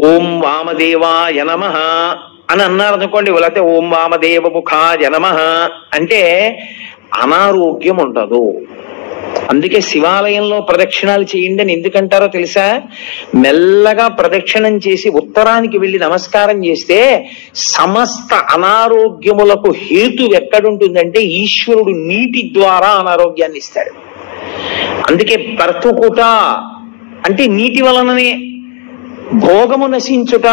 ఓం వామదేవాయ నమః అని అన్నారు అనుకోండి, లేకపోతే ఓం వామదేవ ముఖాయ నమః అంటే అనారోగ్యం ఉండదు. అందుకే శివాలయంలో ప్రదక్షిణాలు చేయండి అని ఎందుకంటారో తెలుసా? మెల్లగా ప్రదక్షిణం చేసి ఉత్తరానికి వెళ్ళి నమస్కారం చేస్తే సమస్త అనారోగ్యములకు హేతు ఎక్కడుంటుందంటే ఈశ్వరుడు నీటి ద్వారా అనారోగ్యాన్ని ఇస్తాడు. అందుకే పర్తుకుట అంటే నీటి వలననే, భోగము నశించుట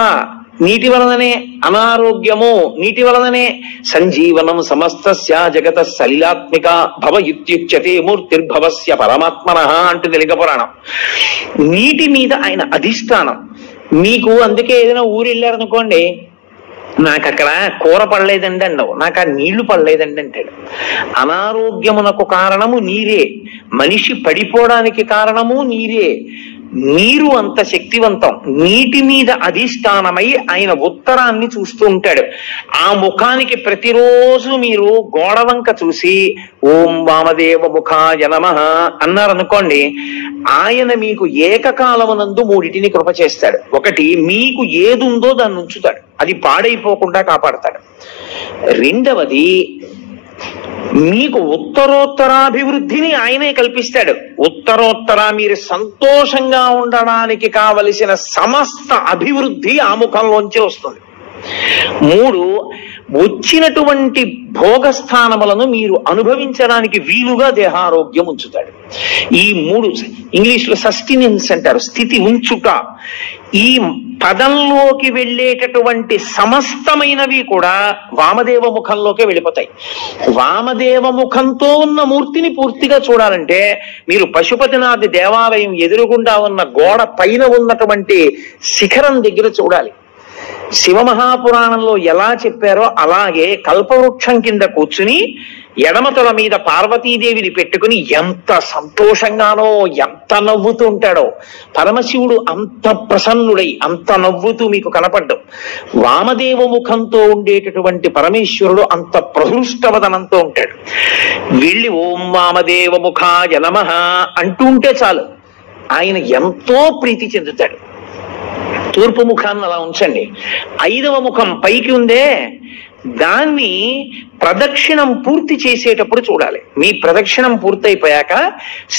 నీటి వలననే, అనారోగ్యము నీటి వలననే, సంజీవనం సమస్తస్య జగత సలిలాత్మిక భవ ఇత్యుచ్యతే మూర్తిర్భవస్య పరమాత్మనః అంటుంది లింగ పురాణం. నీటి మీద ఆయన అధిష్టానం. మీకు అందుకే ఏదైనా ఊరు వెళ్ళారనుకోండి, నాకు అక్కడ కూర పడలేదండి అండవు, నాకు ఆ నీళ్లు పడలేదండి అంటాడు. అనారోగ్యమునకు కారణము నీరే, మనిషి పడిపోవడానికి కారణము నీరే. నీరు అంత శక్తివంతం. నీటి మీద అధిష్టానమై ఆయన ఉత్తరాన్ని చూస్తూ ఉంటాడు. ఆ ముఖానికి ప్రతిరోజు మీరు గోడవంక చూసి ఓం వామదేవ ముఖాయ నమః అన్నారనుకోండి, ఆయన మీకు ఏకకాలమునందు మూడిటిని కృప చేస్తాడు. ఒకటి, మీకు ఏదుందో దాన్ని ఉంచుతాడు, అది పాడైపోకుండా కాపాడతాడు. రెండవది, మీకు ఉత్తరోత్తరాభివృద్ధిని ఆయనే కల్పిస్తాడు. ఉత్తరోత్తర మీరు సంతోషంగా ఉండడానికి కావలసిన సమస్త అభివృద్ధి ఆ ముఖంలోంచి వస్తుంది. మూడు, వచ్చినటువంటి భోగస్థానములను మీరు అనుభవించడానికి వీలుగా దేహారోగ్యం ఉంచుతాడు. ఈ మూడు ఇంగ్లీష్ లో సస్టినెన్స్ అంటారు, స్థితి ఉంచుట. ఈ పదంలోకి వెళ్ళేటటువంటి సమస్తమైనవి కూడా వామదేవ ముఖంలోకే వెళ్ళిపోతాయి. వామదేవ ముఖంతో ఉన్న మూర్తిని పూర్తిగా చూడాలంటే మీరు పశుపతినాథ్ దేవాలయం ఎదురుగుండా ఉన్న గోడ పైన ఉన్నటువంటి శిఖరం దగ్గర చూడాలి. శివమహాపురాణంలో ఎలా చెప్పారో అలాగే కల్పవృక్షం కింద కూర్చుని ఎడమతల మీద పార్వతీదేవిని పెట్టుకుని ఎంత సంతోషంగానో, ఎంత నవ్వుతూ ఉంటాడో. పరమశివుడు అంత ప్రసన్నుడై అంత నవ్వుతూ మీకు కనపడ్డం. వామదేవ ముఖంతో ఉండేటటువంటి పరమేశ్వరుడు అంత ప్రహృష్టవదనంతో ఉంటాడు. వెళ్ళి ఓం వామదేవ ముఖాయ నమః అంటూ ఉంటే చాలు, ఆయన ఎంతో ప్రీతి చెందుతాడు. తూర్పు ముఖాన్ని అలా ఉంచండి. 5వ ముఖం పైకి ఉందే, దాన్ని ప్రదక్షిణం పూర్తి చేసేటప్పుడు చూడాలి. మీ ప్రదక్షిణం పూర్తయిపోయాక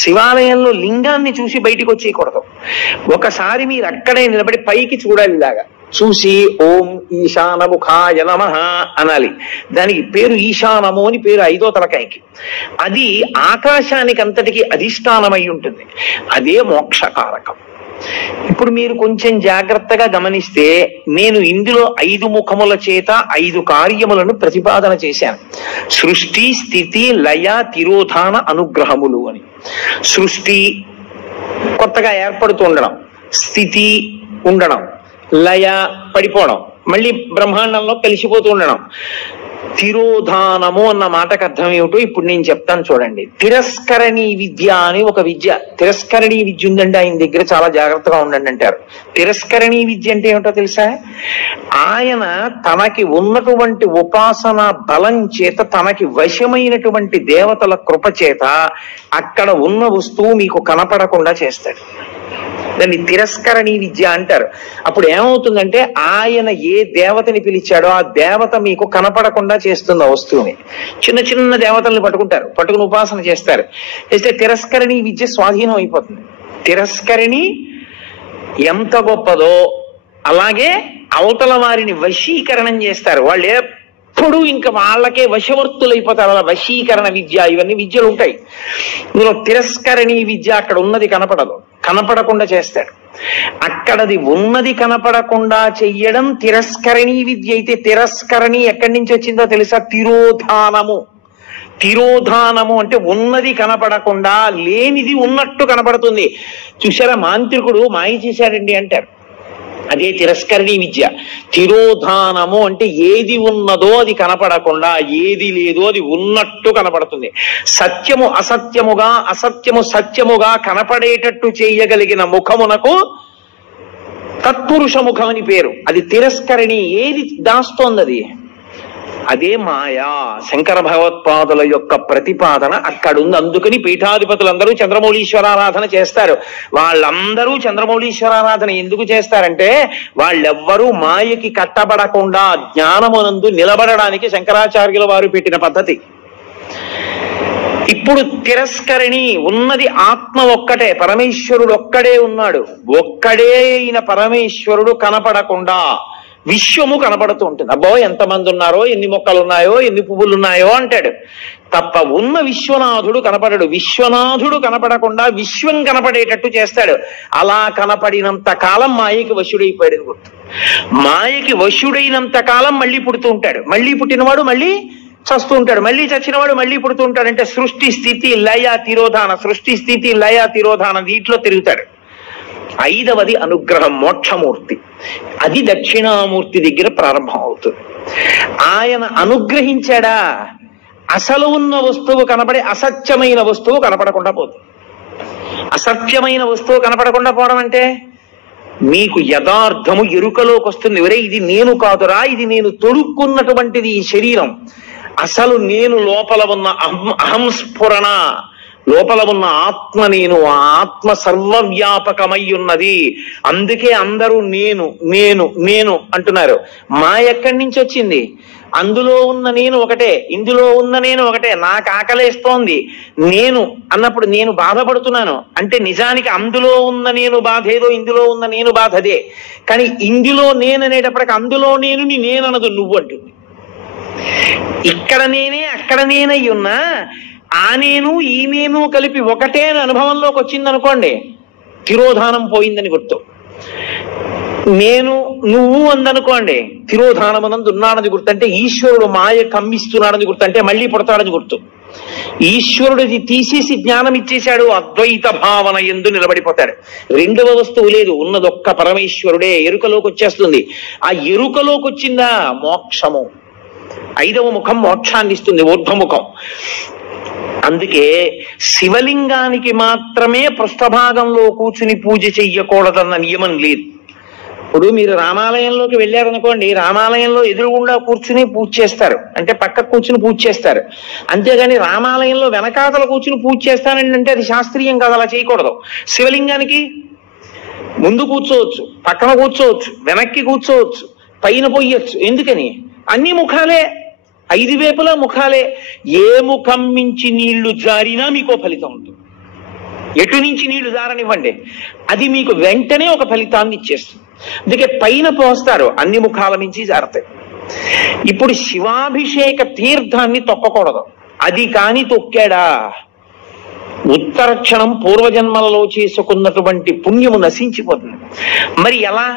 శివాలయంలో లింగాన్ని చూసి బయటికి వచ్చేయకూడదు. ఒకసారి మీరు అక్కడే నిలబడి పైకి చూడాలి. ఇలాగా చూసి ఓం ఈశానముఖాయ నమః అనాలి. దానికి పేరు ఈశానము అని పేరు 5వ తలకాయకి. అది ఆకాశానికి అంతటికి అధిష్టానమై ఉంటుంది. అదే మోక్షకారకం. ఇప్పుడు మీరు కొంచెం జాగ్రత్తగా గమనిస్తే నేను ఇందులో 5 ముఖముల చేత 5 కార్యములను ప్రతిపాదన చేశాను. సృష్టి, స్థితి, లయ, తిరోధాన, అనుగ్రహములు అని. సృష్టి కొత్తగా ఏర్పడుతూ ఉండడం, స్థితి ఉండడం, లయ పడిపోవడం, మళ్ళీ బ్రహ్మాండంలో కలిసిపోతూ ఉండడం. తిరోధానము అన్న మాటకు అర్థం ఏమిటో ఇప్పుడు నేను చెప్తాను చూడండి. తిరస్కరణీ విద్య అని ఒక విద్య, తిరస్కరణీ విద్య ఉందండి ఆయన దగ్గర, చాలా జాగ్రత్తగా ఉండండి అంటారు. తిరస్కరణీ విద్య అంటే ఏమిటో తెలుసా? ఆయన తనకి ఉన్నటువంటి ఉపాసన బలం చేత, తనకి వశమైనటువంటి దేవతల కృప చేత అక్కడ ఉన్న వస్తువు మీకు కనపడకుండా చేస్తాడు. దాన్ని తిరస్కరణీ విద్య అంటారు. అప్పుడు ఏమవుతుందంటే ఆయన ఏ దేవతని పిలిచాడో ఆ దేవత మీకు కనపడకుండా చేస్తుంది ఆ వస్తువుని. చిన్న చిన్న దేవతల్ని పట్టుకుంటారు, పట్టుకుని ఉపాసన చేస్తారు. చేస్తే తిరస్కరణీ విద్య స్వాధీనం అయిపోతుంది. తిరస్కరణి ఎంత గొప్పదో అలాగే అవతల వారిని వశీకరణం చేస్తారు. వాళ్ళు ఎప్పుడు ఇంకా వాళ్ళకే వశవర్తులైపోతారు. అలా వశీకరణ విద్య, ఇవన్నీ విద్యలు ఉంటాయి. ఇందులో తిరస్కరణీ విద్య అక్కడ ఉన్నది కనపడదు, కనపడకుండా చేస్తాడు. అక్కడది ఉన్నది కనపడకుండా చెయ్యడం తిరస్కరణీ విద్య అయితే, తిరస్కరణి ఎక్కడి నుంచి వచ్చిందో తెలుసా? తిరోధానము. తిరోధానము అంటే ఉన్నది కనపడకుండా లేనిది ఉన్నట్టు కనపడుతుంది. చూసారా, మాంత్రికుడు మాయ చేశాడండి అంటారు, అదే తిరస్కరణీ విద్య. తిరోధానము అంటే ఏది ఉన్నదో అది కనపడకుండా, ఏది లేదో అది ఉన్నట్టు కనపడుతుంది. సత్యము అసత్యముగా, అసత్యము సత్యముగా కనపడేటట్టు చేయగలిగిన ముఖమునకు తత్పురుష ముఖం అని పేరు. అది తిరస్కరణి. ఏది దాస్తోంది? అది అదే మాయా. శంకర భగవత్పాదుల యొక్క ప్రతిపాదన అక్కడుంది. అందుకని పీఠాధిపతులందరూ చంద్రమౌళీశ్వరారాధన చేస్తారు. వాళ్ళందరూ చంద్రమౌళీశ్వరారాధన ఎందుకు చేస్తారంటే వాళ్ళెవ్వరూ మాయకి కట్టబడకుండా జ్ఞానమునందు నిలబడడానికి శంకరాచార్యుల వారు పెట్టిన పద్ధతి. ఇప్పుడు తిరస్కరణి ఉన్నది ఆత్మ ఒక్కటే, పరమేశ్వరుడు ఒక్కడే ఉన్నాడు. ఒక్కడే అయిన పరమేశ్వరుడు కనపడకుండా విశ్వము కనపడుతూ ఉంటుంది. అబ్బో ఎంతమంది ఉన్నారో, ఎన్ని మొక్కలు ఉన్నాయో, ఎన్ని పువ్వులు ఉన్నాయో అంటాడు తప్ప ఉన్న విశ్వనాథుడు కనపడడు. విశ్వనాథుడు కనపడకుండా విశ్వం కనపడేటట్టు చేస్తాడు. అలా కనపడినంత కాలం మాయకి వశుడైపోయాడు గుర్తు. మాయకి వశుడైనంత కాలం మళ్ళీ పుడుతూ ఉంటాడు. మళ్ళీ పుట్టినవాడు మళ్ళీ చస్తూ ఉంటాడు. మళ్ళీ చచ్చినవాడు మళ్ళీ పుడుతూ ఉంటాడు. అంటే సృష్టి స్థితి లయ తిరోధాన, సృష్టి స్థితి లయ తిరోధాన వీటిలో తిరుగుతాడు. ఐదవది అనుగ్రహం, మోక్షమూర్తి. అది దక్షిణామూర్తి దగ్గర ప్రారంభం అవుతుంది. ఆయన అనుగ్రహించాడా అసలు ఉన్న వస్తువు కనపడి అసత్యమైన వస్తువు కనపడకుండా పోతుంది. అసత్యమైన వస్తువు కనపడకుండా పోవడం అంటే మీకు యథార్థము ఎరుకలోకి వస్తుంది. ఒరే ఇది నేను కాదురా, ఇది నేను తొడుక్కున్నటువంటిది ఈ శరీరం. అసలు నేను లోపల ఉన్న అహంస్ఫురణ, లోపల ఉన్న ఆత్మ నేను, ఆ ఆత్మ సర్వవ్యాపకమై ఉన్నది. అందుకే అందరూ నేను నేను నేను అంటున్నారు. మా ఎక్కడి నుంచి వచ్చింది? అందులో ఉన్న నేను ఒకటే, ఇందులో ఉన్న నేను ఒకటే. నాకు ఆకలేస్తోంది నేను అన్నప్పుడు నేను బాధపడుతున్నాను అంటే నిజానికి అందులో ఉన్న నేను బాధ ఏదో, ఇందులో ఉన్న నేను బాధ అదే. కానీ ఇందులో నేను అనేటప్పటికి అందులో నేను నేననదు, నువ్వు అంటుంది. ఇక్కడ నేనే అక్కడ నేనై ఉన్నా ఆ నేను ఈ నేను కలిపి ఒకటే అని అనుభవంలోకి వచ్చిందనుకోండి, తిరోధానం పోయిందని గుర్తు. నేను నువ్వు అందనుకోండి, తిరోధానమనందు ఉన్నాడని గుర్తు. అంటే ఈశ్వరుడు మాయ కమ్మిస్తున్నాడని గుర్తు. అంటే మళ్ళీ పుడతాడని గుర్తు. ఈశ్వరుడిది తీసేసి జ్ఞానం ఇచ్చేశాడు, అద్వైత భావన ఎందు నిలబడిపోతాడు. రెండవ వస్తువు లేదు, ఉన్నదొక్క పరమేశ్వరుడే. ఎరుకలోకి వచ్చేస్తుంది. ఆ ఎరుకలోకి వచ్చిందా మోక్షము. ఐదవ ముఖం మోక్షాన్ని ఇస్తుంది, ఊర్ధ్వముఖం. అందుకే శివలింగానికి మాత్రమే పృష్ఠభాగంలో కూర్చుని పూజ చెయ్యకూడదన్న నియమం లేదు. ఇప్పుడు మీరు రామాలయంలోకి వెళ్ళారనుకోండి, రామాలయంలో ఎదురుగుండా కూర్చుని పూజ చేస్తారు, అంటే పక్క కూర్చుని పూజ చేస్తారు. అంతేగాని రామాలయంలో వెనకాతల కూర్చుని పూజ చేస్తానండి అంటే అది శాస్త్రీయం కాదు, అలా చేయకూడదు. శివలింగానికి ముందు కూర్చోవచ్చు, పక్కన కూర్చోవచ్చు, వెనక్కి కూర్చోవచ్చు, పైన పోయొచ్చు. ఎందుకని? అన్ని ముఖాలే, ఐదు వైపులా ముఖాలే. ఏ ముఖం నుంచి నీళ్లు జారినా మీకో ఫలితం ఉంటుంది. ఎటు నుంచి నీళ్లు జారనివ్వండి, అది మీకు వెంటనే ఒక ఫలితాన్ని ఇచ్చేస్తుంది. అందుకే పైన పోస్తారు, అన్ని ముఖాల నుంచి జారతాయి. ఇప్పుడు శివాభిషేక తీర్థాన్ని తొక్కకూడదు. అది కాని తొక్కాడా ఉత్తర క్షణం పూర్వజన్మలలో చేసుకున్నటువంటి పుణ్యము నశించిపోతుంది. మరి ఎలా,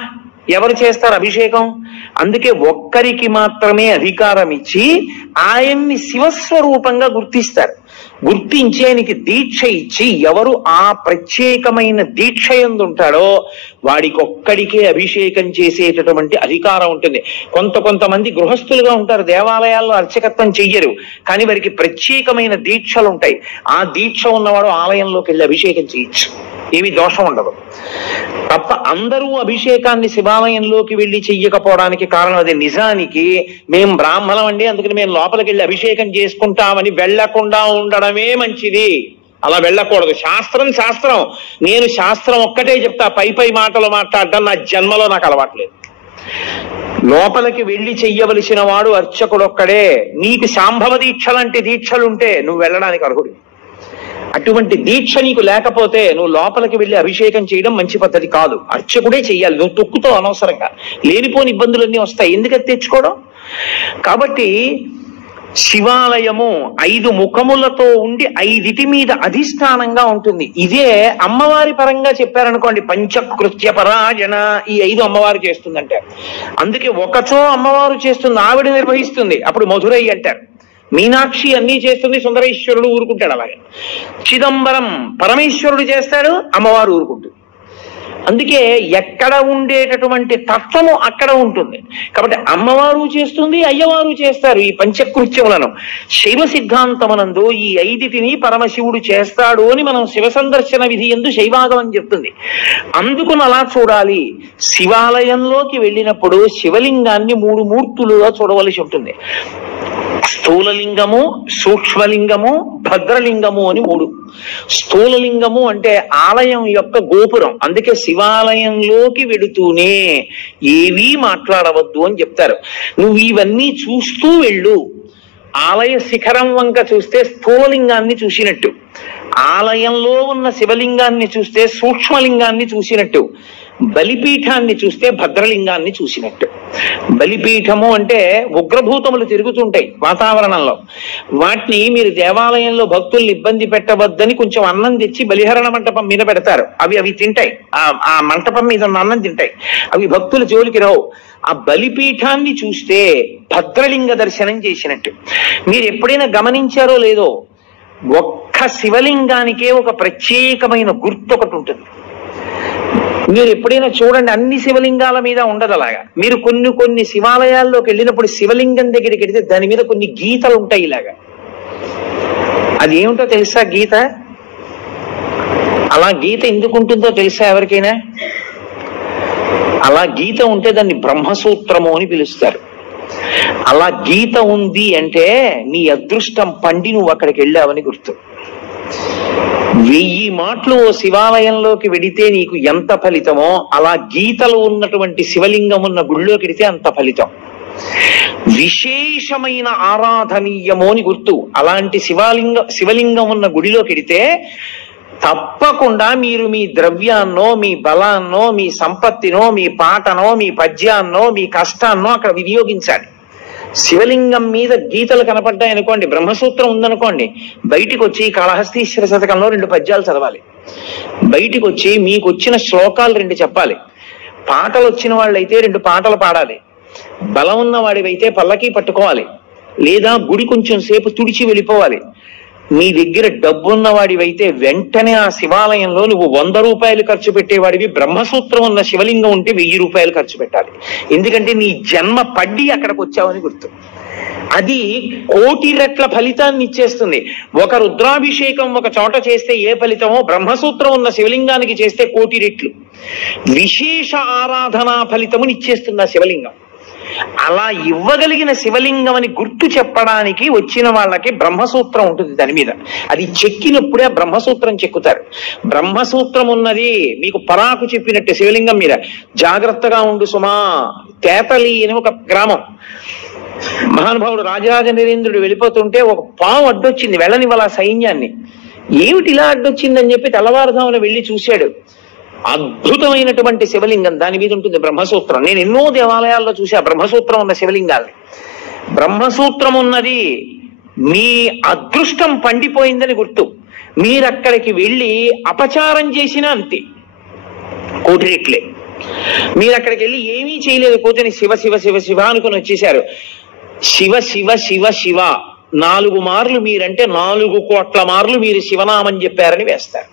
ఎవరు చేస్తారు అభిషేకం? అందుకే ఒక్కరికి మాత్రమే అధికారం ఇచ్చి ఆయన్ని శివస్వరూపంగా గుర్తిస్తారు. గుర్తించి ఆయనకి దీక్ష ఇచ్చి ఎవరు ఆ ప్రత్యేకమైన దీక్ష యందు ఉంటాడో వాడికి ఒక్కడికే అభిషేకం చేసేటటువంటి అధికారం ఉంటుంది. కొంతమంది గృహస్థులుగా ఉంటారు, దేవాలయాల్లో అర్చకత్వం చెయ్యరు, కానీ వారికి ప్రత్యేకమైన దీక్షలు ఉంటాయి. ఆ దీక్ష ఉన్నవాడు ఆలయంలోకి వెళ్ళి అభిషేకం చేయొచ్చు, ఏమి దోషం ఉండదు. తప్ప అందరూ అభిషేకాన్ని శివాలయంలోకి వెళ్ళి చెయ్యకపోవడానికి కారణం అది. నిజానికి మేం బ్రాహ్మణం అండి, అందుకని మేము లోపలికి వెళ్ళి అభిషేకం చేసుకుంటామని వెళ్లకుండా ఉండడమే మంచిది. అలా వెళ్ళకూడదు. శాస్త్రం శాస్త్రం. నేను శాస్త్రం ఒక్కటే చెప్తా, పై మాటలు మాట్లాడడం నా జన్మలో నాకు అలవాట్లేదు. లోపలికి వెళ్ళి చెయ్యవలసిన వాడు అర్చకుడు ఒక్కడే. నీకు శాంభవ దీక్ష లాంటి దీక్షలుంటే నువ్వు వెళ్ళడానికి అర్హుడు. అటువంటి దీక్ష నీకు లేకపోతే నువ్వు లోపలికి వెళ్ళి అభిషేకం చేయడం మంచి పద్ధతి కాదు. అర్చకుడే చెయ్యాలి. నువ్వు తొక్కుతో అనవసరంగా లేనిపోని ఇబ్బందులన్నీ వస్తాయి, ఎందుకని తెచ్చుకోవడం? కాబట్టి శివాలయము 5 ముఖములతో ఉండి 5 మీద అధిష్టానంగా ఉంటుంది. ఇదే అమ్మవారి పరంగా చెప్పారనుకోండి, పంచకృత్య పరాయణ, ఈ 5 అమ్మవారు చేస్తుందంటే. అందుకే ఒకచో అమ్మవారు చేస్తుంది, ఆవిడ నిర్వహిస్తుంది, అప్పుడు మధురై అంటారు. మీనాక్షి అన్నీ చేస్తుంది, సుందరేశ్వరుడు ఊరుకుంటాడు. అలాగే చిదంబరం పరమేశ్వరుడు చేస్తాడు, అమ్మవారు ఊరుకుంటుంది. అందుకే ఎక్కడ ఉండేటటువంటి తత్వము అక్కడ ఉంటుంది. కాబట్టి అమ్మవారు చేస్తుంది, అయ్యవారు చేస్తారు ఈ పంచకృత్యములను. శైవ సిద్ధాంతమునందు ఈ 5 పరమశివుడు చేస్తాడు అని మనం శివ సందర్శన విధి యందు శైవాగమం చెప్తుంది. అందుకుని అలా చూడాలి. శివాలయంలోకి వెళ్ళినప్పుడు శివలింగాన్ని 3 మూర్తులుగా చూడవలసి ఉంటుంది. స్థూలలింగము, సూక్ష్మలింగము, భద్రలింగము అని 3. స్థూలలింగము అంటే ఆలయం యొక్క గోపురం. అందుకే శివాలయంలోకి వెడుతూనే ఏవీ మాట్లాడవద్దు అని చెప్తారు. నువ్వు ఇవన్నీ చూస్తూ వెళ్ళు. ఆలయ శిఖరం వంక చూస్తే స్థూలలింగాన్ని చూసినట్టు, ఆలయంలో ఉన్న శివలింగాన్ని చూస్తే సూక్ష్మలింగాన్ని చూసినట్టు, బలిపీఠాన్ని చూస్తే భద్రలింగాన్ని చూసినట్టు. బలిపీఠము అంటే ఉగ్రభూతములు తిరుగుతుంటాయి వాతావరణంలో. వాటిని మీరు దేవాలయంలో భక్తుల్ని ఇబ్బంది పెట్టవద్దని కొంచెం అన్నం తెచ్చి బలిహరణ మంటపం మీద పెడతారు. అవి తింటాయి, ఆ మంటపం మీద ఉన్న అన్నం తింటాయి. అవి భక్తుల జోలికి రావు. ఆ బలిపీఠాన్ని చూస్తే భద్రలింగ దర్శనం చేసినట్టు. మీరు ఎప్పుడైనా గమనించారో లేదో, ఒక్క శివలింగానికే ఒక ప్రత్యేకమైన గుర్తు ఒకటి ఉంటుంది. మీరు ఎప్పుడైనా చూడండి, అన్ని శివలింగాల మీద ఉండదు అలాగా. మీరు కొన్ని శివాలయాల్లోకి వెళ్ళినప్పుడు శివలింగం దగ్గరికి వెళితే దాని మీద కొన్ని గీతలు ఉంటాయి ఇలాగా. అది ఏమిటో తెలుసా గీత? అలా గీత ఎందుకు ఉంటుందో తెలుసా ఎవరికైనా? అలా గీత ఉంటే దాన్ని బ్రహ్మసూత్రము అని పిలుస్తారు. అలా గీత ఉంది అంటే నీ అదృష్టం పండి నువ్వు అక్కడికి వెళ్ళావని గుర్తు. 1000 మాటలు ఓ శివాలయంలోకి వెడితే నీకు ఎంత ఫలితమో, అలా గీతలు ఉన్నటువంటి శివలింగం ఉన్న గుళ్ళోకి వెడితే అంత ఫలితం. విశేషమైన ఆరాధనీయమో అని గుర్తు. అలాంటి శివలింగం ఉన్న గుడిలోకి వెడితే తప్పకుండా మీరు మీ ద్రవ్యాన్నో, మీ బలాన్నో, మీ సంపత్తినో, మీ పాటనో, మీ పద్యాన్నో, మీ కష్టాన్నో అక్కడ వినియోగించాలి. శివలింగం మీద గీతలు కనపడ్డాయనుకోండి, బ్రహ్మసూత్రం ఉందనుకోండి, బయటికి వచ్చి కాళహస్తీశ్వర శతకంలో 2 పద్యాలు చదవాలి. బయటికి వచ్చి మీకు వచ్చిన శ్లోకాలు 2 చెప్పాలి. పాటలు వచ్చిన వాళ్ళైతే 2 పాటలు పాడాలి. బలం ఉన్న వాడివైతే పల్లకి పట్టుకోవాలి, లేదా గుడి కొంచెం సేపు తుడిచి వెళ్ళిపోవాలి. నీ దగ్గర డబ్బున్న వాడివైతే వెంటనే ఆ శివాలయంలో నువ్వు 100 రూపాయలు ఖర్చు పెట్టేవాడివి, బ్రహ్మసూత్రం ఉన్న శివలింగం ఉంటే 1000 రూపాయలు ఖర్చు పెట్టాలి. ఎందుకంటే నీ జన్మ పడ్డి అక్కడికి వచ్చావని గుర్తు. అది 1,000,000 రెట్ల ఫలితాన్ని ఇచ్చేస్తుంది. ఒక రుద్రాభిషేకం ఒక చోట చేస్తే ఏ ఫలితమో, బ్రహ్మసూత్రం ఉన్న శివలింగానికి చేస్తే 1,000,000 రెట్లు విశేష ఆరాధనా ఫలితముని ఇచ్చేస్తుంది ఆ శివలింగం. అలా ఇవ్వగలిగిన శివలింగం అని గుర్తు చెప్పడానికి వచ్చిన వాళ్ళకి బ్రహ్మసూత్రం ఉంటుంది దాని మీద. అది చెక్కినప్పుడే బ్రహ్మసూత్రం చెక్కుతారు. బ్రహ్మసూత్రం ఉన్నది మీకు పరాకు చెప్పినట్టు శివలింగం మీద. జాగ్రత్తగా ఉండు సుమా. తేతలి అని ఒక గ్రామం. మహానుభావుడు రాజరాజ నరేంద్రుడు వెళ్ళిపోతుంటే ఒక పాము అడ్డొచ్చింది, వెళ్ళని వాళ్ళ సైన్యాన్ని. ఏమిటి ఇలా అడ్డొచ్చిందని చెప్పి తెల్లవారుజామున వెళ్ళి చూశాడు. అద్భుతమైనటువంటి శివలింగం, దాని మీద ఉంటుంది బ్రహ్మసూత్రం. నేను ఎన్నో దేవాలయాల్లో చూసా బ్రహ్మసూత్రం ఉన్న శివలింగాల్ని. బ్రహ్మసూత్రం ఉన్నది మీ అదృష్టం పండిపోయిందని గుర్తు. మీరు అక్కడికి వెళ్ళి అపచారం చేసినా అంతే, 1,000,000 రెట్లే. మీరు అక్కడికి వెళ్ళి ఏమీ చేయలేదు, కూర్చొని శివ శివ శివ శివ అనుకుని వచ్చేశారు. శివ శివ శివ శివ 4 మార్లు మీరంటే 4 కోట్ల మార్లు మీరు శివనామం చెప్పారని వేస్తారు.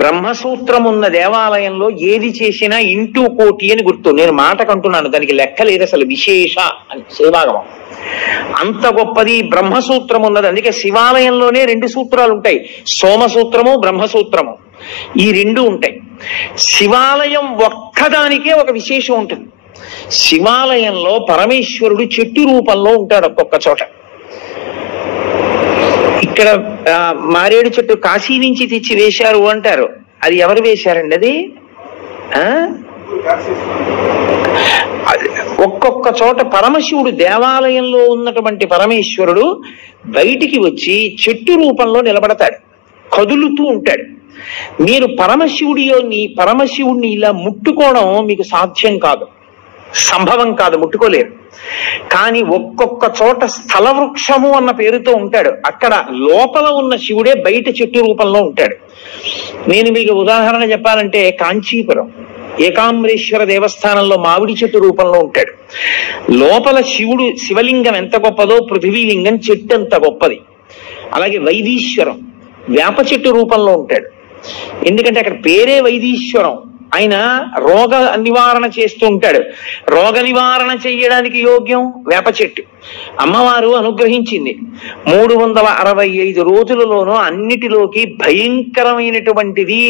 బ్రహ్మసూత్రం ఉన్న దేవాలయంలో ఏది చేసినా ఇంటూ 1,000,000 అని గుర్తు. నేను మాటకంటున్నాను, దానికి లెక్క లేదు అసలు. విశేష అని సేవాగమం అంత గొప్పది బ్రహ్మసూత్రం ఉన్నది. అందుకే శివాలయంలోనే 2 సూత్రాలు ఉంటాయి, సోమసూత్రము, బ్రహ్మసూత్రము. ఈ 2 ఉంటాయి. శివాలయం ఒక్కదానికే ఒక విశేషం ఉంటుంది. శివాలయంలో పరమేశ్వరుడు చెట్టు రూపంలో ఉంటాడు ఒక్కొక్క చోట. ఇక్కడ మారేడు చెట్టు కాశీ నుంచి తెచ్చి వేశారు అంటారు. అది ఎవరు వేశారండి? అది ఒక్కొక్క చోట పరమశివుడు, దేవాలయంలో ఉన్నటువంటి పరమేశ్వరుడు బయటికి వచ్చి చెట్టు రూపంలో నిలబడతాడు, కదులుతూ ఉంటాడు. మీరు పరమశివుడిని ఇలా ముట్టుకోవడం మీకు సాధ్యం కాదు, సంభవం కాదు, ముట్టుకోలేరు. కానీ ఒక్కొక్క చోట స్థల వృక్షము అన్న పేరుతో ఉంటాడు. అక్కడ లోపల ఉన్న శివుడే బయట చెట్టు రూపంలో ఉంటాడు. నేను మీకు ఉదాహరణ చెప్పాలంటే, కాంచీపురం ఏకాంబరేశ్వర దేవస్థానంలో మామిడి చెట్టు రూపంలో ఉంటాడు. లోపల శివలింగం ఎంత గొప్పదో పృథివీలింగం చెట్టు అంత గొప్పది. అలాగే వైదీశ్వరం వేప చెట్టు రూపంలో ఉంటాడు. ఎందుకంటే అక్కడ పేరే వైదీశ్వరం, ఆయన రోగ నివారణ చేస్తూ ఉంటాడు. రోగ నివారణ చెయ్యడానికి యోగ్యం వేప చెట్టు. అమ్మవారు అనుగ్రహించింది. 365 రోజులలోనూ అన్నిటిలోకి భయంకరమైనటువంటిది,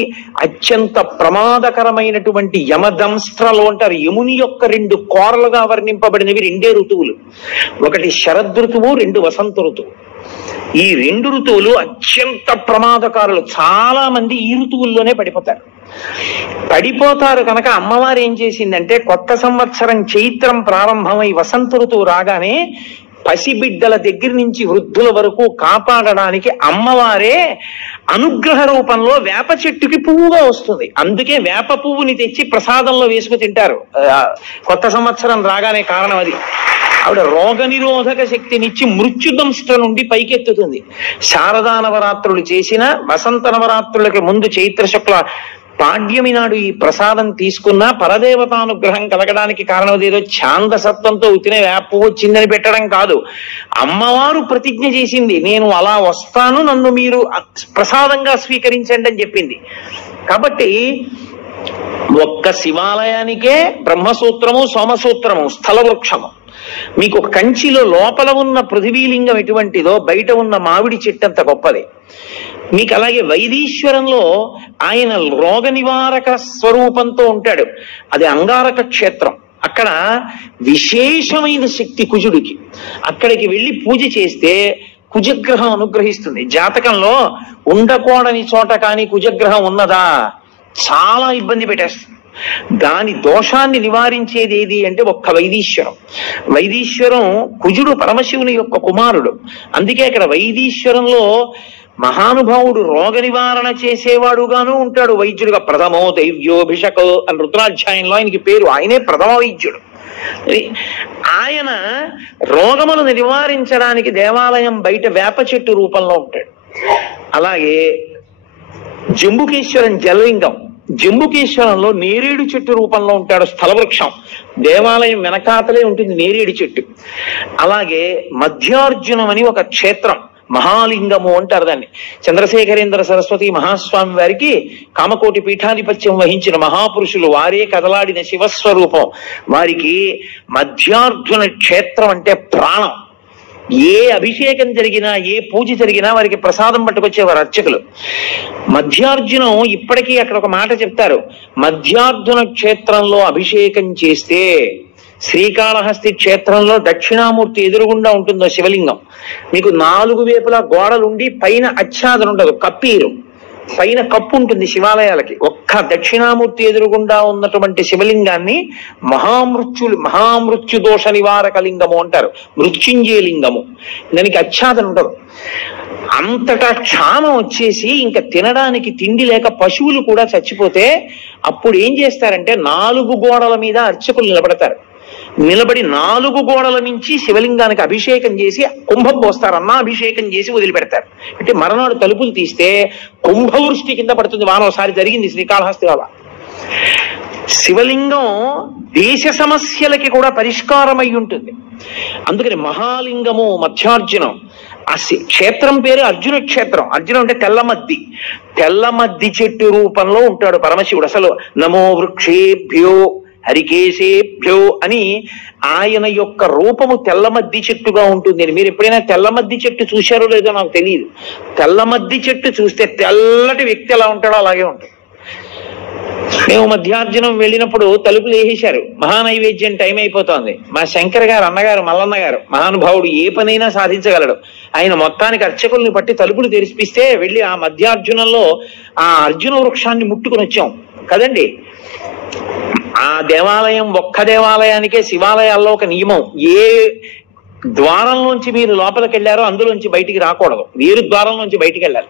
అత్యంత ప్రమాదకరమైనటువంటి యమదంస్ట్రలు అంటారు. యముని యొక్క 2 కోరలుగా వర్ణింపబడినవి 2 ఋతువులు. ఒకటి శరదృతువు, 2 వసంత ఋతువు. ఈ 2 ఋతువులు అత్యంత ప్రమాదకారులు. చాలా మంది ఈ ఋతువుల్లోనే పడిపోతారు కనుక అమ్మవారు ఏం చేసిందంటే, కొత్త సంవత్సరం చైత్రం ప్రారంభమై వసంత ఋతువు రాగానే పసిబిడ్డల దగ్గర నుంచి వృద్ధుల వరకు కాపాడడానికి అమ్మవారే అనుగ్రహ రూపంలో వేప చెట్టుకి పువ్వుగా వస్తుంది. అందుకే వేప పువ్వుని తెచ్చి ప్రసాదంలో వేసుకు తింటారు కొత్త సంవత్సరం రాగానే. కారణం అది. ఆవిడ రోగ నిరోధక శక్తినిచ్చి మృత్యుదంష్ట నుండి పైకెత్తుతుంది. శారదా నవరాత్రులు చేసిన, వసంత నవరాత్రులకి ముందు చైత్ర శుక్ల పాడ్యమి నాడు ఈ ప్రసాదం తీసుకున్నా పరదేవతానుగ్రహం కలగడానికి కారణం ఏదో ఛాందసత్వంతో ఉతినే వేప వచ్చిందని పెట్టడం కాదు. అమ్మవారు ప్రతిజ్ఞ చేసింది, నేను అలా వస్తాను, నన్ను మీరు ప్రసాదంగా స్వీకరించండి అని చెప్పింది. కాబట్టి ఒక్క శివాలయానికే బ్రహ్మసూత్రము, సోమసూత్రము, స్థల వృక్షము. మీకు కంచిలో లోపల ఉన్న పృథివీలింగం ఎటువంటిదో బయట ఉన్న మామిడి చెట్టు అంత గొప్పది. మీకు అలాగే వైదీశ్వరంలో ఆయన రోగ నివారక స్వరూపంతో ఉంటాడు. అది అంగారక క్షేత్రం. అక్కడ విశేషమైన శక్తి కుజుడికి. అక్కడికి వెళ్ళి పూజ చేస్తే కుజగ్రహం అనుగ్రహిస్తుంది. జాతకంలో ఉండకూడని చోట కానీ కుజగ్రహం ఉన్నదా చాలా ఇబ్బంది పెట్టేస్తుంది. దాని దోషాన్ని నివారించేది ఏది అంటే ఒక్క వైదీశ్వరం. వైదీశ్వరం కుజుడు పరమశివుని యొక్క కుమారుడు. అందుకే అక్కడ వైదీశ్వరంలో మహానుభావుడు రోగ నివారణ చేసేవాడుగాను ఉంటాడు. వైద్యుడిగా ప్రథమో దైవ్యోభిషకో అని రుద్రాధ్యాయంలో ఆయనకి పేరు. ఆయనే ప్రథమ వైద్యుడు. ఆయన రోగములను నివారించడానికి దేవాలయం బయట వేప చెట్టు రూపంలో ఉంటాడు. అలాగే జంబుకేశ్వరం జలలింగం. జంబుకేశ్వరంలో నేరేడు చెట్టు రూపంలో ఉంటాడు. స్థలవృక్షం. దేవాలయం వెనకాతలే ఉంటుంది నేరేడు చెట్టు. అలాగే మధ్యార్జునం అని ఒక క్షేత్రం, మహాలింగము అంటారు దాన్ని. చంద్రశేఖరేంద్ర సరస్వతి మహాస్వామి వారికి కామకోటి పీఠాధిపత్యం వహించిన మహాపురుషులు, వారే కదలాడిన శివస్వరూపం. వారికి మధ్యార్జున క్షేత్రం అంటే ప్రాణం. ఏ అభిషేకం జరిగినా, ఏ పూజ జరిగినా వారికి ప్రసాదం పట్టుకొచ్చేవారు అర్చకులు. మధ్యార్జునం ఇప్పటికీ అక్కడ ఒక మాట చెప్తారు, మధ్యార్జున క్షేత్రంలో అభిషేకం చేస్తే, శ్రీకాళహస్తి క్షేత్రంలో దక్షిణామూర్తి ఎదురుగుండా ఉంటుందో శివలింగం, మీకు 4 వైపులా గోడలుండి పైన ఆచ్ఛాదన ఉండదు, కప్పీరు, పైన కప్పు ఉంటుంది శివాలయాలకి. ఒక్క దక్షిణామూర్తి ఎదురుగుండా ఉన్నటువంటి శివలింగాన్ని మహామృత్యు దోష నివారక లింగము అంటారు, మృత్యుంజయ లింగము. దానికి ఆచ్ఛాదన ఉండదు. అంతటా క్షామం వచ్చేసి ఇంకా తినడానికి తిండి లేక పశువులు కూడా చచ్చిపోతే అప్పుడు ఏం చేస్తారంటే 4 గోడల మీద అర్చకులు నిలబడతారు. నిలబడి 4 గోడల నుంచి శివలింగానికి అభిషేకం చేసి కుంభం పోస్తారు. అభిషేకం చేసి వదిలిపెడతారు. అంటే మరణాడు తలుపులు తీస్తే కుంభవృష్టి కింద పడుతుంది. వానోసారి జరిగింది శ్రీకాళహస్తి వల్ల. శివలింగం దేశ సమస్యలకి కూడా పరిష్కారం అయి ఉంటుంది. అందుకని మహాలింగము మధ్యార్జునం. ఆ క్షేత్రం పేరు అర్జున క్షేత్రం. అర్జునం అంటే తెల్లమద్ది. తెల్లమద్ది చెట్టు రూపంలో ఉంటాడు పరమశివుడు. అసలు నమో వృక్షేభ్యో హరికేశేభ్యో అని ఆయన యొక్క రూపము తెల్లమద్ది చెట్టుగా ఉంటుంది. మీరు ఎప్పుడైనా తెల్లమద్ది చెట్టు చూశారో లేదో నాకు తెలియదు. తెల్లమద్ది చెట్టు చూస్తే తెల్లటి వ్యక్తి ఎలా ఉంటాడో అలాగే ఉంటుంది. మేము మధ్యార్జునం వెళ్ళినప్పుడు తలుపులు వేసేశారు. మహానైవేద్యం టైం అయిపోతోంది. మా శంకర్ గారు అన్నగారు మల్లన్న గారు మహానుభావుడు, ఏ పనైనా సాధించగలడు. ఆయన మొత్తానికి అర్చకుల్ని పట్టి తలుపులు తెరిపిస్తే వెళ్ళి ఆ మధ్యార్జునంలో ఆ అర్జున వృక్షాన్ని ముట్టుకుని వచ్చాం కదండి. ఆ దేవాలయం ఒక్క దేవాలయానికే శివాలయాల్లో ఒక నియమం, ఏ ద్వారంలోంచి మీరు లోపలికి వెళ్ళారో అందులోంచి బయటికి రాకూడదు. వేరు ద్వారంలోంచి బయటికి వెళ్ళాలి.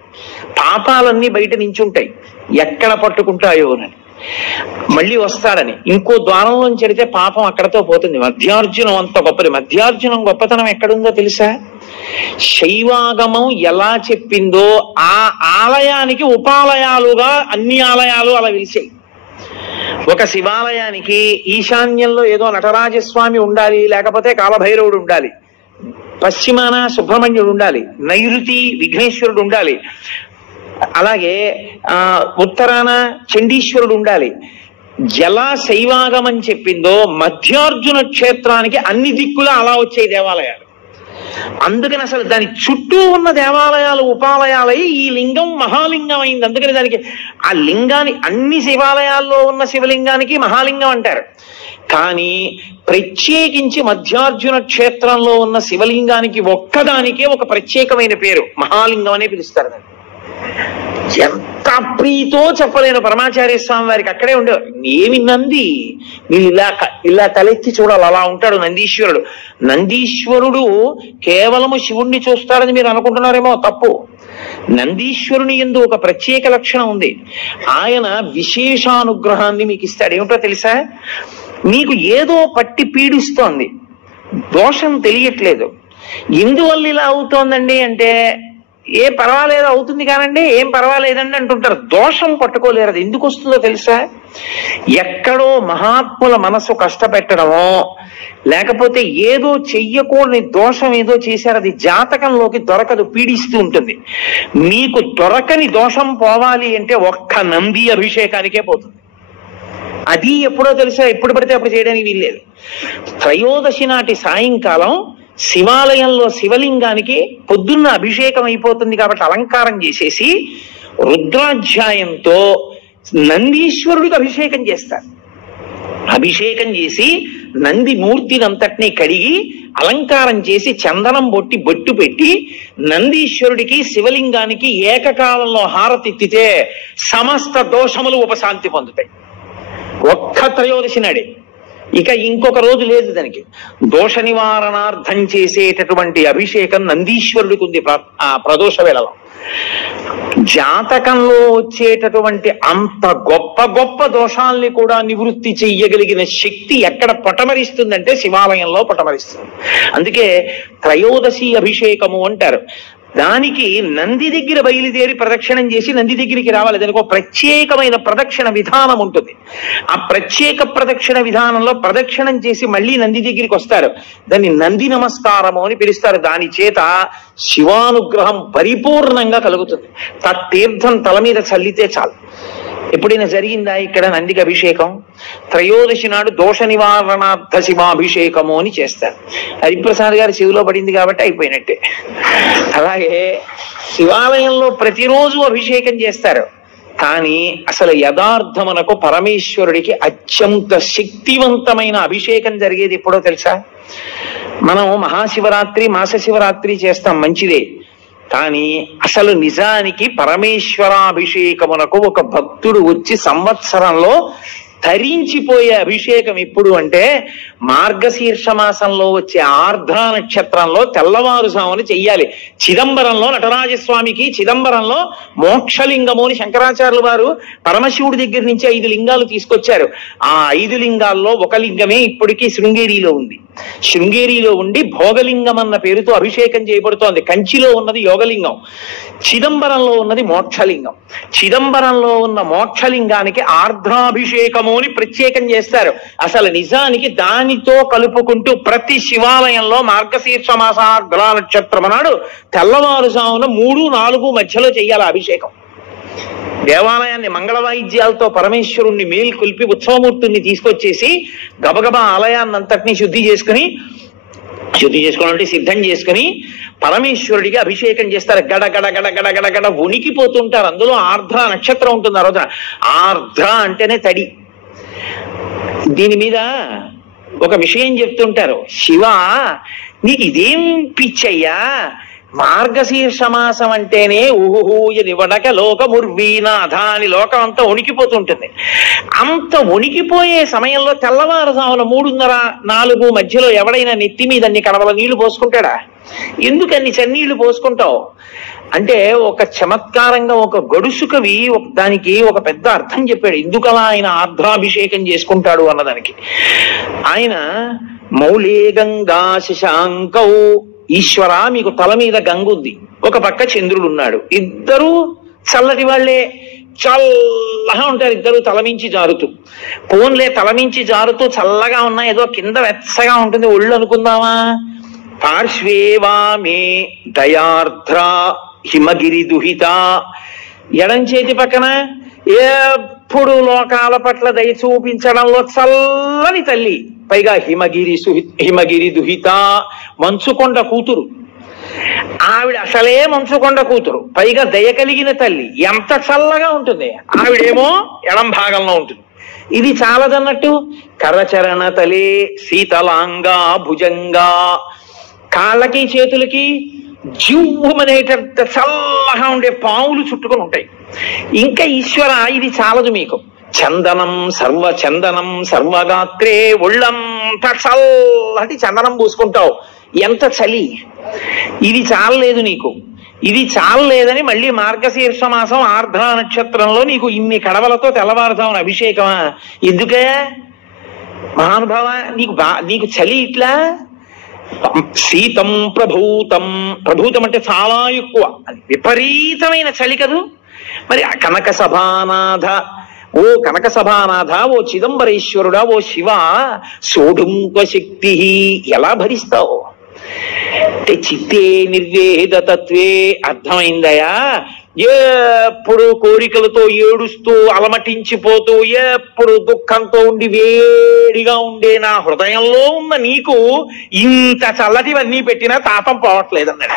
పాపాలన్నీ బయట నించుంటాయి, ఎక్కడ పట్టుకుంటాయో అని. మళ్ళీ వస్తాడని ఇంకో ద్వారంలోంచి వెళితే పాపం అక్కడతో పోతుంది. మధ్యార్జునం అంత గొప్పది. మధ్యార్జునం గొప్పతనం ఎక్కడుందో తెలుసా? శైవాగమం ఎలా చెప్పిందో ఆ ఆలయానికి ఉపాలయాలుగా అన్ని ఆలయాలు అలా వెలిసాయి. ఒక శివాలయానికి ఈశాన్యంలో ఏదో నటరాజస్వామి ఉండాలి, లేకపోతే కాలభైరవుడు ఉండాలి, పశ్చిమాన సుబ్రహ్మణ్యుడు ఉండాలి, నైరుతి విఘ్నేశ్వరుడు ఉండాలి, అలాగే ఉత్తరాన చండీశ్వరుడు ఉండాలి, ఎలా శైవాగమం చెప్పిందో మధ్యార్జున క్షేత్రానికి అన్ని దిక్కులా అలా వచ్చే దేవాలయాలు. అందుకని అసలు దాని చుట్టూ ఉన్న దేవాలయాలు ఉపాలయాలై ఈ లింగం మహాలింగం అయింది. అందుకని దానికి ఆ లింగాన్ని అన్ని శివాలయాల్లో ఉన్న శివలింగానికి మహాలింగం అంటారు. కానీ ప్రత్యేకించి మధ్యార్జున క్షేత్రంలో ఉన్న శివలింగానికి ఒక్కదానికే ఒక ప్రత్యేకమైన పేరు మహాలింగం అనే పిలుస్తారు. ఎంత ప్రీతో చెప్పలేను పరమాచార్య స్వామి వారికి. అక్కడే ఉండేవారు. ఏమి నంది, మీరు ఇలా తలెత్తి చూడాలి, అలా ఉంటాడు నందీశ్వరుడు. నందీశ్వరుడు కేవలము శివుణ్ణి చూస్తాడని మీరు అనుకుంటున్నారేమో, తప్పు. నందీశ్వరుని యందు ఒక ప్రత్యేక లక్షణం ఉంది. ఆయన విశేషానుగ్రహాన్ని మీకు ఇస్తాడు. ఏమిటో తెలుసా? మీకు ఏదో పట్టి పీడిస్తోంది, దోషం తెలియట్లేదు. ఎందువల్ల ఇలా అవుతోందండి అంటే, ఏ పర్వాలేదు అవుతుంది కానండి, ఏం పర్వాలేదండి అంటుంటారు. దోషం పట్టుకోలేరు. అది ఎందుకు వస్తుందో తెలుసా? ఎక్కడో మహాత్ముల మనసు కష్టపెట్టడమో, లేకపోతే ఏదో చెయ్యకూడని దోషం ఏదో చేశారు, అది జాతకంలోకి దొరకదు, పీడిస్తూ ఉంటుంది. మీకు దొరకని దోషం పోవాలి అంటే ఒక్క నంది అభిషేకానికే పోతుంది. అది ఎప్పుడో తెలుసా? ఎప్పుడు పడితే అప్పుడు చేయడానికి వీల్లేదు. త్రయోదశి నాటి సాయంకాలం శివాలయంలో శివలింగానికి పొద్దున్న అభిషేకం అయిపోతుంది కాబట్టి అలంకారం చేసేసి రుద్రాధ్యాయంతో నందీశ్వరుడికి అభిషేకం చేస్తారు. అభిషేకం చేసి నంది మూర్తిని అంతటినీ కడిగి అలంకారం చేసి చందనం బొట్టు పెట్టి నందీశ్వరుడికి శివలింగానికి ఏకకాలంలో హారతిత్తితే సమస్త దోషములు ఉపశాంతి పొందుతాయి. ఒక్క త్రయోదశి నాడే. ఇక ఇంకొక రోజు లేదు దానికి. దోష నివారణార్థం చేసేటటువంటి అభిషేకం నందీశ్వరుడికి ఉంది ఆ ప్రదోష వేళలో. జాతకంలో వచ్చేటటువంటి అంత గొప్ప గొప్ప దోషాల్ని కూడా నివృత్తి చెయ్యగలిగిన శక్తి ఎక్కడ పటమరిస్తుందంటే శివాలయంలో పటమరిస్తుంది. అందుకే త్రయోదశి అభిషేకము అంటారు. దానికి నంది దగ్గర బయలుదేరి ప్రదక్షిణం చేసి నంది దగ్గరికి రావాలి. దానికి ఒక ప్రత్యేకమైన ప్రదక్షిణ విధానం ఉంటుంది. ఆ ప్రత్యేక ప్రదక్షిణ విధానంలో ప్రదక్షిణం చేసి మళ్ళీ నంది దగ్గరికి వస్తారు. దాన్ని నంది నమస్కారము అని పిలుస్తారు. దాని చేత శివానుగ్రహం పరిపూర్ణంగా కలుగుతుంది. తీర్థం తల మీద చల్లితే చాలు. ఎప్పుడైనా జరిగిందా ఇక్కడ నందికి అభిషేకం? త్రయోదశి నాడు దోష నివారణార్థ శివాభిషేకము అని చేస్తారు. హరిప్రసాద్ గారి చెవిలో పడింది కాబట్టి అయిపోయినట్టే. అలాగే శివాలయంలో ప్రతిరోజు అభిషేకం చేస్తారు. కానీ అసలు యథార్థమునకు పరమేశ్వరుడికి అత్యంత శక్తివంతమైన అభిషేకం జరిగేది ఎప్పుడో తెలుసా? మనం మహాశివరాత్రి, మాస శివరాత్రి చేస్తాం, మంచిదే. కానీ అసలు నిజానికి పరమేశ్వరాభిషేకమునకు ఒక భక్తుడు వచ్చి సంవత్సరంలో తరించిపోయే అభిషేకం ఎప్పుడు అంటే మార్గశీర్ష మాసంలో వచ్చే ఆర్ద్ర నక్షత్రంలో తెల్లవారుజామున చెయ్యాలి. చిదంబరంలో నటరాజస్వామికి చిదంబరంలో మోక్షలింగము అని శంకరాచార్యులు వారు పరమశివుడి దగ్గర నుంచి 5 లింగాలు తీసుకొచ్చారు. ఆ 5 లింగాల్లో ఒక లింగమే ఇప్పటికీ శృంగేరిలో ఉంది. శృంగేరిలో ఉండి భోగలింగం అన్న పేరుతో అభిషేకం చేయబడుతోంది. కంచిలో ఉన్నది యోగలింగం, చిదంబరంలో ఉన్నది మోక్షలింగం. చిదంబరంలో ఉన్న మోక్షలింగానికి ఆర్ద్రాభిషేకము అని ప్రత్యేకం చేస్తారు. అసలు నిజానికి దానితో కలుపుకుంటూ ప్రతి శివాలయంలో మార్గశీర్ష మాసార్ద్ర నక్షత్రం నాడు తెల్లవారుజామున 3-4 మధ్యలో చెయ్యాలి అభిషేకం. దేవాలయాన్ని మంగళ వాయిద్యాలతో పరమేశ్వరుణ్ణి మేల్కొల్పి ఉత్సవమూర్తుల్ని తీసుకొచ్చేసి గబగబా ఆలయాన్ని అంతటినీ శుద్ధి చేసుకోవాలంటే సిద్ధం చేసుకుని పరమేశ్వరుడికి అభిషేకం చేస్తారు. గడ గడ గడ గడ గడ గడ వణికిపోతుంటారు. అందులో ఆర్ద్ర నక్షత్రం ఉంటుంది. ఆ రోజున ఆర్ద్ర అంటేనే తడి. దీని మీద ఒక విషయం చెప్తుంటారు. శివ, నీకు ఇదేం పిచ్చయ్యా, మార్గశీర్ష మాసం అంటేనే ఊహూయని వడక లోకముర్వీనాథ అని లోకం అంతా వణికిపోతుంటుంది. అంత వణికిపోయే సమయంలో తెల్లవారుజామున 3:30-4 మధ్యలో ఎవడైనా నెత్తి మీద అన్ని కడవల నీళ్లు పోసుకుంటాడా? ఎందుకు అన్ని చన్నీళ్లు పోసుకుంటావు అంటే ఒక చమత్కారంగా ఒక గడుసు కవి దానికి ఒక పెద్ద అర్థం చెప్పాడు. ఎందుకలా ఆయన ఆర్ద్రాభిషేకం చేసుకుంటాడు అన్నదానికి. ఆయన మౌళే గంగా శశాంకౌ, ఈశ్వర మీకు తల మీద గంగ ఉంది, ఒక పక్క చంద్రుడు ఉన్నాడు, ఇద్దరు చల్లటి వాళ్లే, చల్లగా ఉంటారు ఇద్దరు తలమించి జారుతూ. పోన్లే తలమించి జారుతూ చల్లగా ఉన్నా ఏదో కింద వెచ్చగా ఉంటుంది ఒళ్ళు అనుకుందామా. పార్శ్వేవామే దయార్ద్ర హిమగిరి దుహిత, ఎడం చేతి పక్కన ఎప్పుడు లోకాల పట్ల దయ చూపించడంలో చల్లని తల్లి, పైగా హిమగిరి దుహిత, మంచుకొండ కూతురు. ఆవిడ అసలే మంచుకొండ కూతురు, పైగా దయ కలిగిన తల్లి. ఎంత చల్లగా ఉంటుంది. ఆవిడేమో ఎడం భాగంలో ఉంటుంది. ఇది చాలదన్నట్టు కరచరణ తలే శీతలాంగా భుజంగా, కాళ్ళకి చేతులకి జివ్వుమనేటంత చల్లగా ఉండే పావులు చుట్టుకొని ఉంటాయి. ఇంకా ఈశ్వర ఇది చాలదు మీకు, చందనం సర్వగాత్రే, ఒళ్ళంత చల్లటి చందనం పూసుకుంటావు. ఎంత చలి. ఇది చాలలేదు నీకు. ఇది చాలలేదని మళ్ళీ మార్గశీర్ష మాసం ఆర్ద్ర నక్షత్రంలో నీకు ఇన్ని కడవలతో తెల్లవారుజామున అభిషేకమా? ఎందుకే మహానుభావ? నీకు చలి ఇట్లా. శీతం ప్రభూతం అంటే చాలా ఎక్కువ, అది విపరీతమైన చలి కదూ. మరి కనక సభానాథ, ఓ చిదంబరేశ్వరుడా, ఓ శివ, సోఢుంక శక్తి ఎలా భరిస్తావు? అంటే చిత్తే నిర్వేద తత్వే, అర్థమైందయా? ఎప్పుడు కోరికలతో ఏడుస్తూ అలమటించిపోతూ ఎప్పుడు దుఃఖంతో ఉండి వేడిగా ఉండే నా హృదయంలో ఉన్న నీకు ఇంత చల్లటివన్నీ పెట్టినా తాపం పోవట్లేదన్నాడు.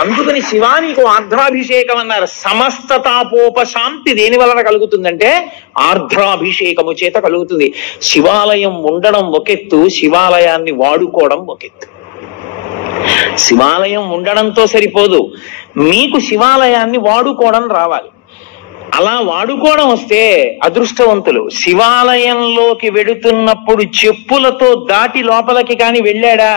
అందుకని శివా నీకు ఆర్ద్రాభిషేకం అన్నారు. సమస్త తాపోపశాంతి దేని వలన కలుగుతుందంటే ఆర్ద్రాభిషేకము చేత కలుగుతుంది. శివాలయం ఉండడం ఒకెత్తు, శివాలయాన్ని వాడుకోవడం ఒకెత్తు. శివాలయం ఉండడంతో సరిపోదు, మీకు శివాలయాన్ని వాడుకోవడం రావాలి. అలా వాడుకోవడం వస్తే అదృష్టవంతులు. శివాలయంలోకి వెడుతున్నప్పుడు చెప్పులతో దాటి లోపలికి కాని వెళ్ళాడా?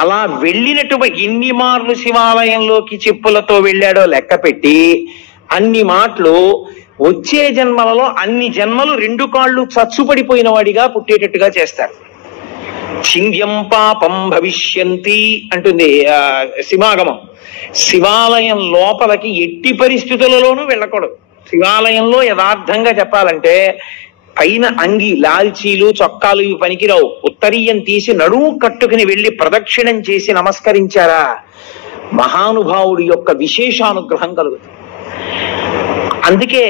అలా వెళ్ళినటువంటి ఎన్ని మార్లు శివాలయంలోకి చెప్పులతో వెళ్ళాడో లెక్క పెట్టి అన్ని మాటలు వచ్చే జన్మలలో అన్ని జన్మలు 2 కాళ్ళు చచ్చుపడిపోయిన వాడిగా పుట్టేటట్టుగా చేస్తారు. చింద్యం పాపం భవిష్యంతి అంటుంది శివాగమం. శివాలయం లోపలికి ఎట్టి పరిస్థితులలోనూ వెళ్ళకూడదు. శివాలయంలో యథార్థంగా చెప్పాలంటే పైన అంగి, లాల్చీలు, చొక్కాలు ఇవి పనికిరావు. ఉత్తరీయం తీసి నడుము కట్టుకుని వెళ్ళి ప్రదక్షిణం చేసి నమస్కరించారా, మహానుభావుడి యొక్క విశేషానుగ్రహం కలుగుతుంది. అందుకే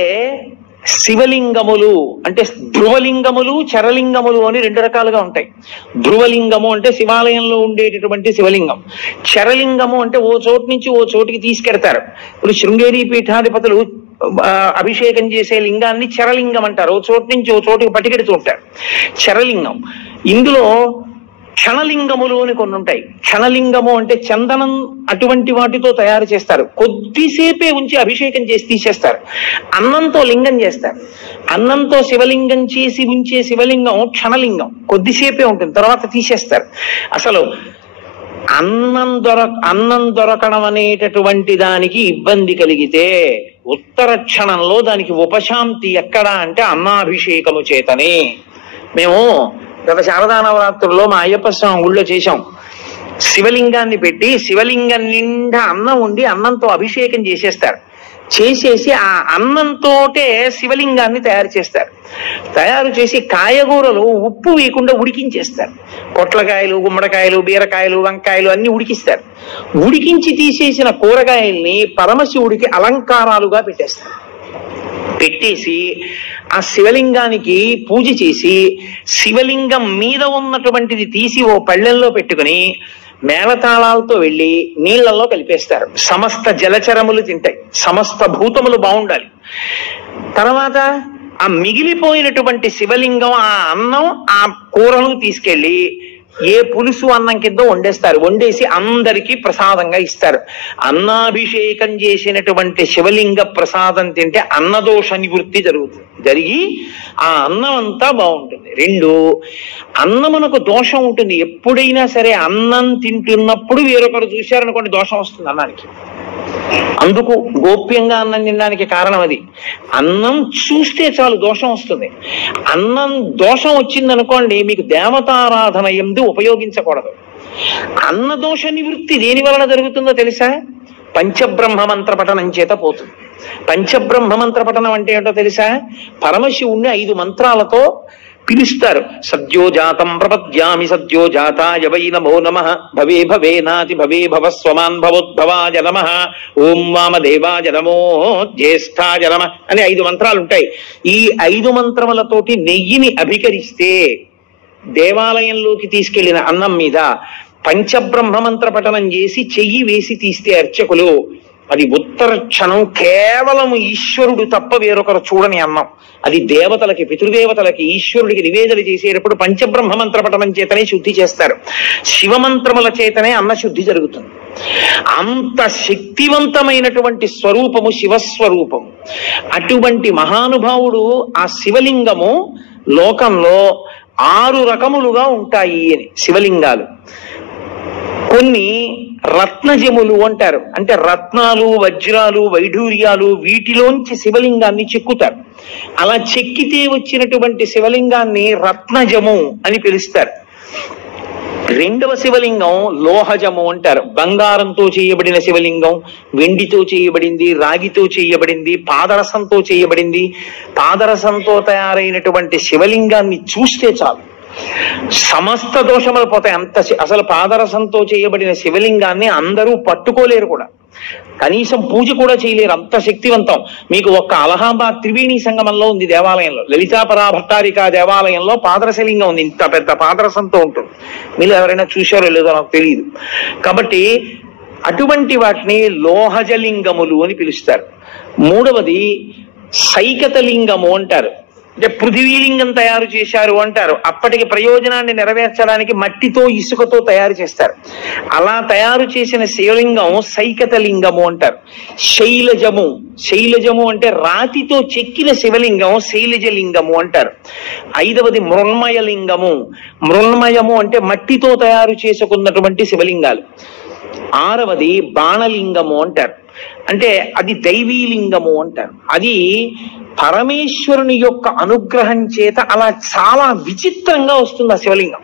శివలింగములు అంటే ధ్రువలింగములు, చరలింగములు అని 2 రకాలుగా ఉంటాయి. ధ్రువలింగము అంటే శివాలయంలో ఉండేటటువంటి శివలింగం. చరలింగము అంటే ఓ చోటు నుంచి ఓ చోటికి తీసుకెడతారు. ఇప్పుడు శృంగేరి పీఠాధిపతులు అభిషేకం చేసే లింగాన్ని చరలింగం అంటారు. ఓ చోటు నుంచి ఓ చోటికి పట్టుకెడుతూ ఉంటారు. చరలింగం. ఇందులో క్షణలింగములు అని కొన్ని ఉంటాయి. క్షణలింగము అంటే చందనం అటువంటి వాటితో తయారు చేస్తారు. కొద్దిసేపే ఉంచి అభిషేకం చేసి తీసేస్తారు. అన్నంతో లింగం చేస్తారు. అన్నంతో శివలింగం చేసి ఉంచే శివలింగం క్షణలింగం, కొద్దిసేపే ఉంటుంది, తర్వాత తీసేస్తారు. అసలు అన్నం దొరకడం అనేటటువంటి దానికి ఇబ్బంది కలిగితే ఉత్తర క్షణంలో దానికి ఉపశాంతి ఎక్కడా అంటే అన్నాభిషేకము చేతనే. మేము గత శారదా నవరాత్రుల్లో మా అయ్యప్ప స్వామి గుళ్ళో చేశాం. శివలింగాన్ని పెట్టి శివలింగం నిండా అన్నం ఉండి అన్నంతో అభిషేకం చేసేస్తారు. చేసేసి ఆ అన్నంతోటే శివలింగాన్ని తయారు చేస్తారు. తయారు చేసి కాయగూరలు ఉప్పు వేయకుండా ఉడికించేస్తారు. పొట్లకాయలు, గుమ్మడికాయలు, బీరకాయలు, వంకాయలు అన్ని ఉడికిస్తారు. ఉడికించి తీసేసిన కూరగాయల్ని పరమశివుడికి అలంకారాలుగా పెట్టేస్తారు. పెట్టేసి ఆ శివలింగానికి పూజ చేసి శివలింగం మీద ఉన్నటువంటిది తీసి ఓ పళ్ళెంలో పెట్టుకుని మేళతాళాలతో వెళ్ళి నీళ్లలో కలిపేస్తారు. సమస్త జలచరములు తింటాయి, సమస్త భూతములు బాగుండాలి. తర్వాత ఆ మిగిలిపోయినటువంటి శివలింగం, ఆ అన్నం, ఆ కూరను తీసుకెళ్లి ఏ పులుసు అన్నం కింద వండేస్తారు. వండేసి అందరికీ ప్రసాదంగా ఇస్తారు. అన్నాభిషేకం చేసినటువంటి శివలింగ ప్రసాదం తింటే అన్నదోష నివృత్తి జరిగి ఆ అన్నం అంతా బాగుంటుంది. 2, అన్నమునకు దోషం ఉంటుంది. ఎప్పుడైనా సరే అన్నం తింటున్నప్పుడు వేరొకరు చూశారనుకోండి దోషం వస్తుంది అన్నానికి. అందుకు గోప్యంగా అన్నం తినడానికి కారణం అది. అన్నం చూస్తే చాలు దోషం వస్తుంది. అన్నం దోషం వచ్చిందనుకోండి మీకు దేవతారాధన యందు ఉపయోగించకూడదు. అన్న దోష నివృత్తి దేని వలన జరుగుతుందో తెలుసా? పంచబ్రహ్మ మంత్ర పఠనం చేత పోతుంది. పంచబ్రహ్మ మంత్ర పఠనం అంటే ఏంటో తెలుసా? పరమశివుణ్ణి 5 మంత్రాలతో పిలుస్తారు. సద్యోజాతం ప్రపద్యామి సద్యోజాతాయ వై నమో నమః భవే భవే నాతి భవే భవస్వమాన్ భవోద్భవాయ నమః ఓం వామదేవాయ నమో జ్యేష్ఠాయ నమః అని 5 మంత్రాలు ఉంటాయి. ఈ 5 మంత్రములతోటి నెయ్యిని అభికరిస్తే దేవాలయంలోకి తీసుకెళ్లిన అన్నం మీద పంచబ్రహ్మ మంత్ర పఠనం చేసి చెయ్యి వేసి తీస్తే అర్చకులు, అది ఉత్తర క్షణం కేవలం ఈశ్వరుడు తప్ప వేరొకరు చూడని అన్నం. అది దేవతలకి, పితృదేవతలకి, ఈశ్వరుడికి నివేదన చేసేటప్పుడు పంచబ్రహ్మ మంత్ర పఠనం చేతనే శుద్ధి చేస్తారు. శివమంత్రముల చేతనే అన్న శుద్ధి జరుగుతుంది. అంత శక్తివంతమైనటువంటి స్వరూపము శివస్వరూపము. అటువంటి మహానుభావుడు ఆ శివలింగము లోకంలో 6 రకములుగా ఉంటాయి అని. శివలింగాలు కొన్ని రత్నజములు అంటారు, అంటే రత్నాలు, వజ్రాలు, వైఢూర్యాలు వీటిలోంచి శివలింగాన్ని చెక్కుతారు. అలా చెక్కితే వచ్చినటువంటి శివలింగాన్ని రత్నజము అని పిలుస్తారు. 2వ శివలింగం లోహజము అంటారు. బంగారంతో చేయబడిన శివలింగం, వెండితో చేయబడింది, రాగితో చేయబడింది, పాదరసంతో చేయబడింది. పాదరసంతో తయారైనటువంటి శివలింగాన్ని చూస్తే చాలు సమస్త దోషములు పోతాయి. అసలు పాదరసంతో చేయబడిన శివలింగాన్ని అందరూ పట్టుకోలేరు కూడా, కనీసం పూజ కూడా చేయలేరు, అంత శక్తివంతం. మీకు ఒక్క అలహాబాద్ త్రివేణి సంగమంలో ఉంది దేవాలయంలో, లలితాపరా భట్టారికా దేవాలయంలో పాదరసలింగం ఉంది. ఇంత పెద్ద పాదరసంతో ఉంటుంది. మీరు ఎవరైనా చూశారో లేదో నాకు తెలియదు. కాబట్టి అటువంటి వాటిని లోహజలింగములు అని పిలుస్తారు. 3వది సైకతలింగము అంటారు. అంటే పృథివీలింగం తయారు చేశారు అంటారు. అప్పటికి ప్రయోజనాన్ని నెరవేర్చడానికి మట్టితో ఇసుకతో తయారు చేస్తారు. అలా తయారు చేసిన శివలింగం సైకతలింగము అంటారు. శైలజము అంటే రాతితో చెక్కిన శివలింగం శైలజలింగము అంటారు. 5వది మృణ్మయలింగము. మృణ్మయము అంటే మట్టితో తయారు చేసుకున్నటువంటి శివలింగాలు. 6వది బాణలింగము అంటారు. అంటే అది దైవీలింగము అంటారు. అది పరమేశ్వరుని యొక్క అనుగ్రహం చేత అలా చాలా విచిత్రంగా వస్తుంది ఆ శివలింగం.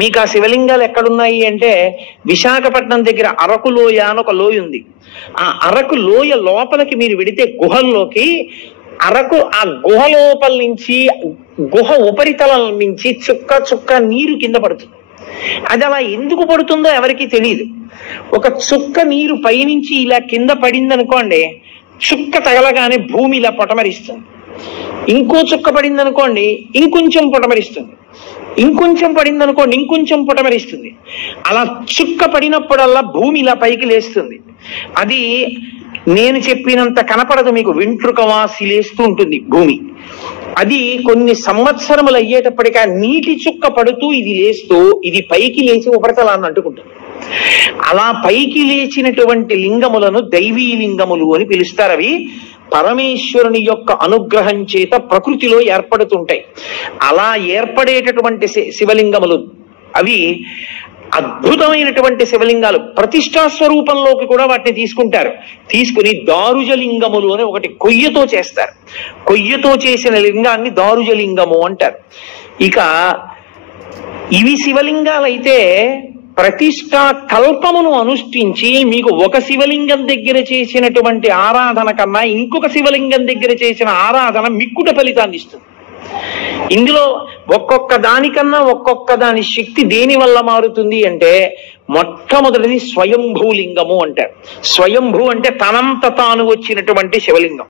మీకు ఆ శివలింగాలు ఎక్కడున్నాయి అంటే విశాఖపట్నం దగ్గర అరకు లోయ అని ఒక లోయ ఉంది. ఆ అరకు లోయ లోపలికి మీరు వెడితే గుహల్లోకి, అరకు ఆ గుహ లోపల నుంచి, గుహ ఉపరితలం నుంచి చుక్క చుక్క నీరు కింద పడుతుంది. అది అలా ఎందుకు పడుతుందో ఎవరికి తెలియదు. ఒక చుక్క నీరు పైనుంచి ఇలా కింద పడింది అనుకోండి, చుక్క తగలగానే భూమి ఇలా పొటమరిస్తుంది. ఇంకో చుక్క పడింది అనుకోండి, ఇంకొంచెం పొటమరిస్తుంది. ఇంకొంచెం పడింది అనుకోండి, ఇంకొంచెం పొటమరిస్తుంది. అలా చుక్క పడినప్పుడల్లా భూమి ఇలా పైకి లేస్తుంది. అది నేను చెప్పినంత కనపడదు మీకు, వెంట్రుకవాసి లేస్తూ ఉంటుంది భూమి. అది కొన్ని సంవత్సరములు అయ్యేటప్పటికీ ఆ నీటి చుక్క పడుతూ ఇది లేస్తూ ఇది పైకి లేచి ఉపరితలాన్ని అంటుకుంటుంది. అలా పైకి లేచినటువంటి లింగములను దైవీ లింగములు అని పిలుస్తారు. అవి పరమేశ్వరుని యొక్క అనుగ్రహం చేత ప్రకృతిలో ఏర్పడుతుంటాయి. అలా ఏర్పడేటటువంటి శివలింగములు అవి అద్భుతమైనటువంటి శివలింగాలు. ప్రతిష్టా స్వరూపంలోకి కూడా వాటిని తీసుకుంటారు. తీసుకుని దారుజలింగములు అని ఒకటి కొయ్యతో చేస్తారు. కొయ్యతో చేసిన లింగాన్ని దారుజలింగము అంటారు. ఇక ఇవి శివలింగాలైతే ప్రతిష్టా కల్పమును అనుష్ఠించి మీకు ఒక శివలింగం దగ్గర చేసినటువంటి ఆరాధన కన్నా ఇంకొక శివలింగం దగ్గర చేసిన ఆరాధన మిక్కుట ఫలితాన్ని ఇస్తుంది. ఇందులో ఒక్కొక్క దానికన్నా ఒక్కొక్క దాని శక్తి దేని వల్ల మారుతుంది అంటే మొట్టమొదటిది స్వయంభూలింగము అంటారు. స్వయంభూ అంటే తనంత తాను వచ్చినటువంటి శివలింగం.